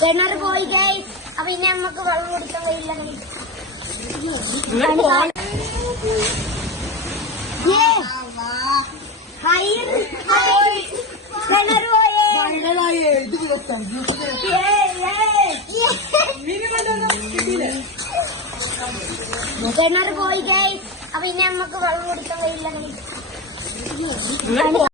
കിണറ് പോയി കൈ അപ്പൊ ഇനി നമ്മക്ക് വെള്ളം കൊടുക്കാൻ കഴിയില്ല കിണറ് guys. കൈ അപ്പൊ ഇനി നമ്മക്ക് വെള്ളം കൊടുക്കാൻ കഴിയില്ല